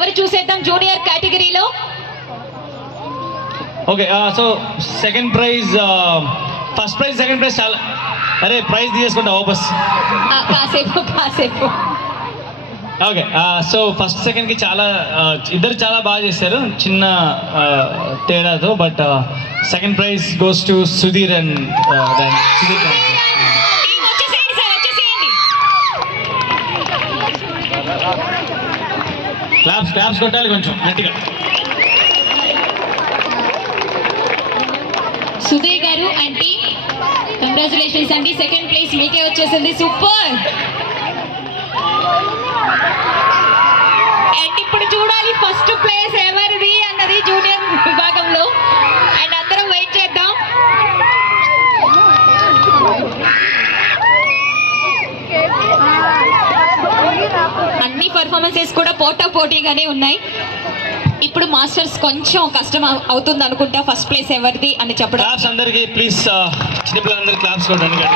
ఎవరు చూసేద్దాం జూనియర్ కేటగిరీలో. Okay so second prize first prize second prize చాలా అరే ప్రైజ్ తీసుకుంటా వాపస్ కాసేపు ఓకే సో ఫస్ట్ సెకండ్కి చాలా ఇద్దరు చాలా బాగా చేశారు చిన్న తేడాతో but second prize goes to Sudheer and Sudheer claps కొట్టాలి కొంచెం గట్టిగా. సుధీర్ గారు ఆంటీ కంగ్రాచులేషన్స్ అండి, సెకండ్ ప్లేస్ మీకే వచ్చేసింది, సూపర్. అండ్ ఇప్పుడు చూడాలి ఫస్ట్ ప్లేస్ ఎవరిది అన్నది జూనియర్ విభాగంలో. అండ్ అందరం వెయిట్ చేద్దాం. అన్ని పర్ఫార్మెన్సెస్ కూడా పోటాపోటీగానే ఉన్నాయి. ఇప్పుడు మాస్టర్స్ కొంచెం కష్టం అవుతుంది అనుకుంటా ఫస్ట్ ప్లేస్ ఎవరిది అని చెప్పడం. క్లాప్స్ అందరికీ ప్లీజ్, చిన్నపిల్లలందరూ క్లాప్స్ కొట్టండి.